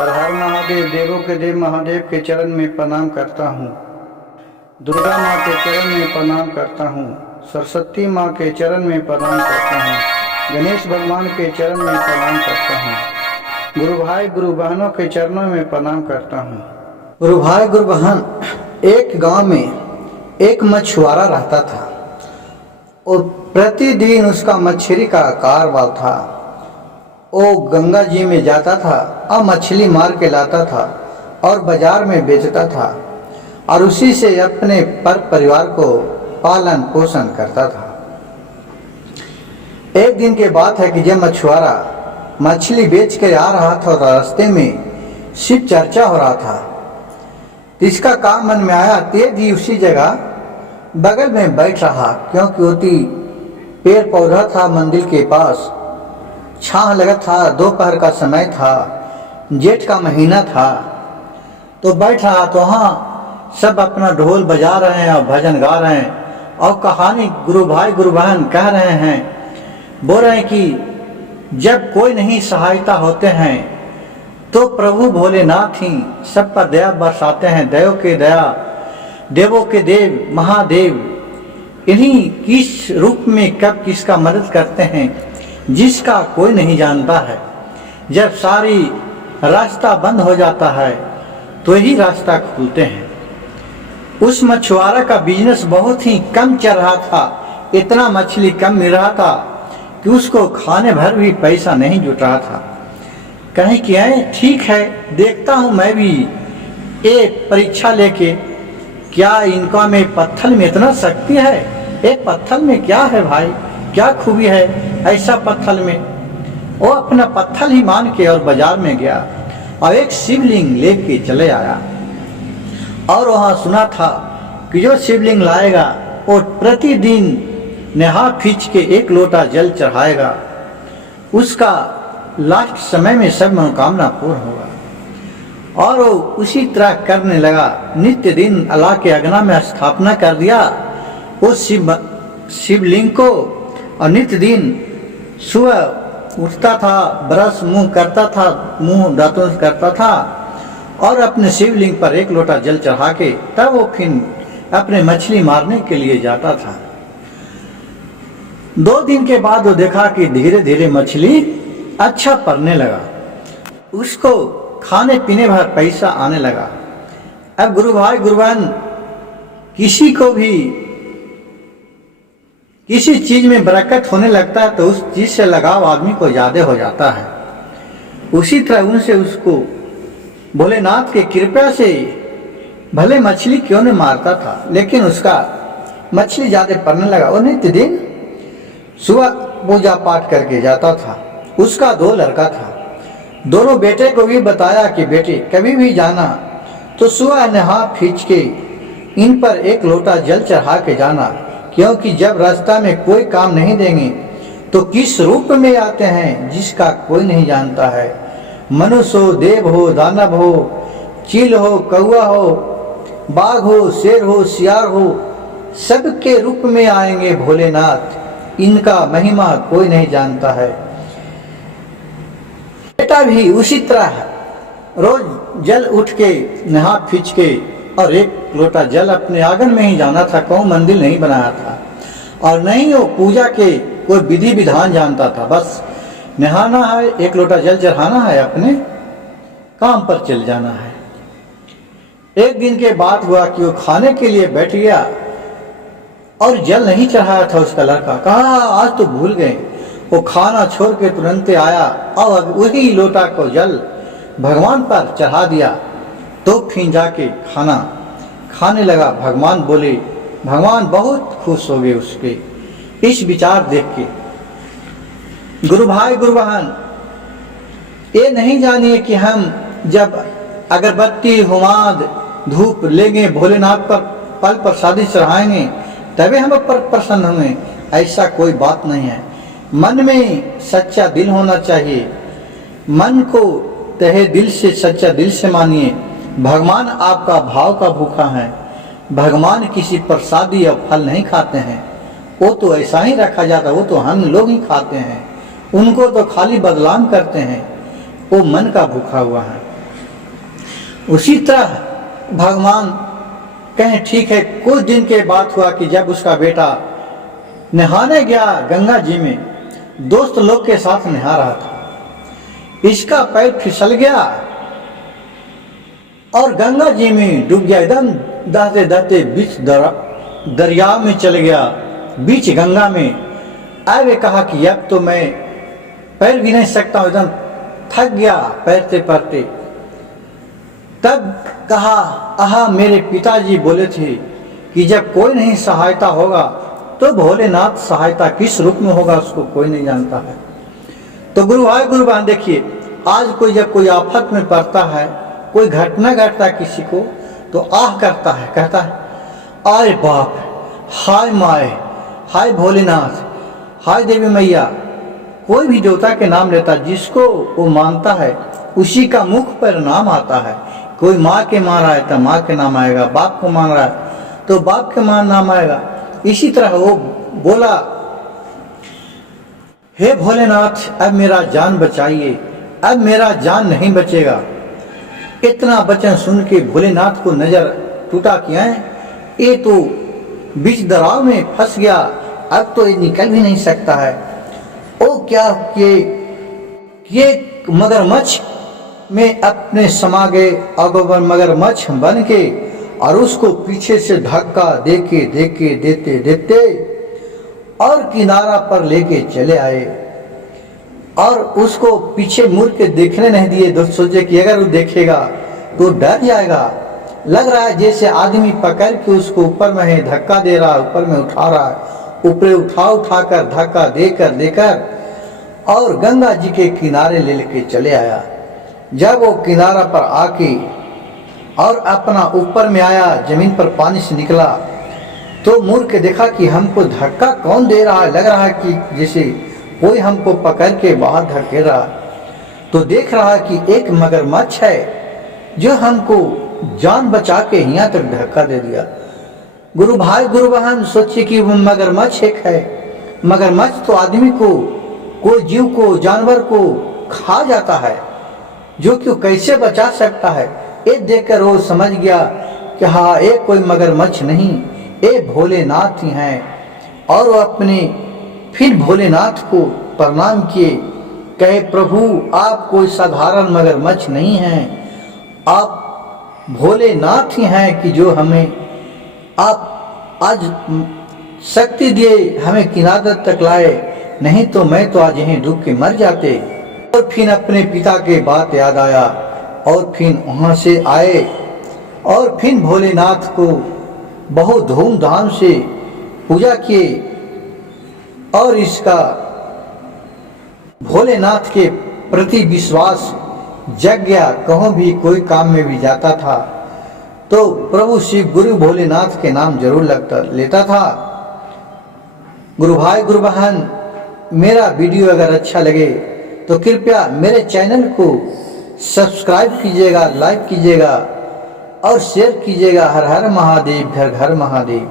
हर हर महादेव, देवों के देव महादेव के चरण में प्रणाम करता हूँ। दुर्गा माँ के चरण में प्रणाम करता हूँ। सरस्वती माँ के चरण में प्रणाम करता हूँ। गणेश भगवान के चरण में प्रणाम करता हूँ। गुरु भाई गुरु बहनों के चरणों में प्रणाम करता हूँ। गुरु भाई गुरु बहन, एक गांव में एक मछुआरा रहता था और प्रतिदिन उसका मछली का कारोबार था। वो गंगा जी में जाता था और मछली मार के लाता था और बाजार में बेचता था और उसी से अपने परिवार को पालन पोषण करता था। एक दिन की बात है कि जब मछुआरा मछली बेच कर आ रहा था और रास्ते में शिव चर्चा हो रहा था, तो इसका काम मन में आया। तेज ही उसी जगह बगल में बैठ रहा, क्योंकि होती पेड़ पौधा था मंदिर के पास, छाह लगा था, दोपहर का समय था, जेठ का महीना था। तो बैठ रहा, तो हाँ सब अपना ढोल बजा रहे हैं और भजन गा रहे हैं और कहानी गुरु भाई गुरु बहन कह रहे हैं, बोल रहे हैं कि जब कोई नहीं सहायता होते हैं तो प्रभु भोलेनाथ ही सब पर दया बरसाते हैं। देवों के दया, देवों के देव महादेव इन्हीं किस रूप में कब किसका मदद करते हैं जिसका कोई नहीं जानता है। जब सारी रास्ता बंद हो जाता है तो ही रास्ता खुलते हैं। उस मछुआरा का बिजनेस बहुत ही कम चल रहा था, इतना मछली कम मिल रहा था कि उसको खाने भर भी पैसा नहीं जुट रहा था। कहीं कि ठीक है, देखता हूँ मैं भी एक परीक्षा लेके, क्या इनका में पत्थर में इतना शक्ति है? एक पत्थर में क्या है भाई, क्या खूबी है ऐसा पत्थर में? वो अपना पत्थर ही मान के और बाजार में गया और एक शिवलिंग लेके चले आया और वहाँ सुना था कि जो शिवलिंग लाएगा वो प्रतिदिन नहा खींच के एक लोटा जल चढ़ाएगा, उसका लास्ट समय में सब मनोकामना पूर्ण होगा। और वो उसी तरह करने लगा। नित्य दिन अल्लाह के अगना में स्थापना कर दिया उस शिवलिंग को, और नित्य दिन सुबह उठता था, ब्रश मुंह करता था, मुंह दांतों से करता था और अपने शिवलिंग पर एक लोटा जल चढ़ा के तब वो फिर अपने मछली मारने के लिए जाता था। 2 दिन के बाद वो देखा कि धीरे धीरे मछली अच्छा पड़ने लगा, उसको खाने पीने भर पैसा आने लगा। अब गुरु भाई गुरु बहन, किसी को भी किसी चीज में बरकत होने लगता है तो उस चीज से लगाव आदमी को ज्यादा हो जाता है। उसी तरह उनसे उसको भोलेनाथ के कृपा से भले मछली क्यों नहीं मारता था, लेकिन उसका मछली ज्यादा पड़ने लगा। वो नित्य दिन सुबह पूजा पाठ करके जाता था। उसका 2 लड़का था। दोनों बेटे को भी बताया कि बेटे कभी भी जाना तो सुबह नहा खींच के इन पर एक लोटा जल चढ़ा के जाना, क्योंकि जब रास्ता में कोई काम नहीं देंगे तो किस रूप में आते हैं जिसका कोई नहीं जानता है। मनुष्य हो, देव हो, दानव हो, चील हो, कौआ हो, बाघ हो, शेर हो, सियार हो, सबके रूप में आएंगे भोलेनाथ। इनका महिमा कोई नहीं जानता है। बेटा भी उसी तरह रोज जल उठ के नहा खींच के और एक लोटा जल अपने आंगन में ही जाना था, कौन मंदिर नहीं बनाया था और नहीं वो पूजा के कोई विधि विधान जानता था। बस नहाना है, एक लोटा जल चढ़ाना है, अपने काम पर चल जाना है। एक दिन के बाद हुआ कि वो खाने के लिए बैठ गया और जल नहीं चढ़ाया था उसका लड़का। कहा आज तो भूल गए। वो खाना छोड़ के तुरंत आया और वही लोटा को जल भगवान पर चढ़ा दिया। तो फिर जाके खाना खाने लगा। भगवान बोले, भगवान बहुत खुश हो गए उसके इस विचार देख के। गुरु भाई गुरु बहन, ये नहीं जानिए कि हम जब अगरबत्ती हुमाद धूप लेंगे भोलेनाथ पर फल प्रसादी चढ़ाएंगे तभी हम पर प्रसन्न होंगे, ऐसा कोई बात नहीं है। मन में सच्चा दिल होना चाहिए। मन को तहे दिल से, सच्चा दिल से मानिए। भगवान आपका भाव का भूखा है। भगवान किसी प्रसादी या फल नहीं खाते हैं, वो तो ऐसा ही रखा जाता, वो तो हम लोग ही खाते हैं। उनको तो खाली बदलाम करते हैं। वो मन का भूखा हुआ है। उसी तरह भगवान कहें ठीक है। कुछ दिन के बाद हुआ कि जब उसका बेटा नहाने गया गंगा जी में, दोस्त लोग के साथ नहा रहा था, इसका पैर फिसल गया और गंगा जी में डूब गया। एकदम दहते दहते बीच दरिया में चले गया, बीच गंगा में। अब वे कहा कि अब तो मैं पैर भी नहीं सकता हूं, एकदम थक गया पैरते पैरते। तब कहा, आहा मेरे पिताजी बोले थे कि जब कोई नहीं सहायता होगा तो भोलेनाथ सहायता किस रूप में होगा उसको कोई नहीं जानता है। तो गुरु बहन देखिए, आज कोई जब कोई आफत में पड़ता है, कोई घटना घटता है किसी को, तो आह करता है, कहता है आय बाप, हाय माए, हाय भोलेनाथ, हाय देवी मैया। कोई भी देवता के नाम लेता है, जिसको वो मानता है उसी का मुख पर नाम आता है। कोई माँ के मान रहा है तो माँ के नाम आएगा, बाप को मान रहा है तो बाप के मान नाम आएगा। इसी तरह वो बोला, हे भोलेनाथ अब मेरा जान बचाइए, अब मेरा जान नहीं बचेगा। इतना वचन सुन के भोलेनाथ को नजर टूटा किया है, ये तो बीच दराव में फंस गया, अब तो ये निकल भी नहीं सकता है। ओ क्या ये मगरमच्छ में अपने समा गए, अगोबर मगरमच्छ बन के, और उसको पीछे से धक्का देते देते और किनारा पर लेके चले आए और उसको पीछे मुड़ के देखने नहीं दिए। दोस्त सोचे कि अगर वो देखेगा तो डर जाएगा। लग रहा है जैसे आदमी पकड़ के उसको ऊपर में धक्का दे रहा है, ऊपर में उठा रहा है, ऊपर उठाकर धक्का देकर और गंगा जी के किनारे ले लेके चले आया। जब वो किनारा पर आके और अपना ऊपर में आया, जमीन पर पानी से निकला, तो मुड़ के देखा कि हमको धक्का कौन दे रहा है। लग रहा है कि जैसे कोई हमको पकड़ के बाहर धकेल रहा है। तो देख रहा है कि एक मगरमच्छ है जो हमको जान बचा के यहाँ तक धक्का दे दिया। गुरु बहन सोचिए कि वो मगरमच्छ एक है। मगरमच्छ तो आदमी को, कोई जीव को, जानवर को खा जाता है, जो कि कैसे बचा सकता है। ये देखकर वो समझ गया कि हाँ, ये कोई मगरमच्छ नहीं, ये भोलेनाथ ही हैं। और वो अपने फिर भोलेनाथ को प्रणाम किए, कहे प्रभु आप कोई साधारण मगरमच्छ नहीं हैं, आप भोलेनाथ ही हैं कि जो हमें आप आज शक्ति दिए, हमें किनारे तक लाए, नहीं तो मैं तो आज यहीं डूब के मर जाते। और फिर अपने पिता के बात याद आया और फिर वहाँ से आए और फिर भोलेनाथ को बहुत धूमधाम से पूजा किए। और इसका भोलेनाथ के प्रति विश्वास जग गया। कहीं भी कोई काम में भी जाता था तो प्रभु शिव गुरु भोलेनाथ के नाम जरूर लेता था। गुरु बहन, मेरा वीडियो अगर अच्छा लगे तो कृपया मेरे चैनल को सब्सक्राइब कीजिएगा, लाइक कीजिएगा और शेयर कीजिएगा। हर हर महादेव, घर घर महादेव।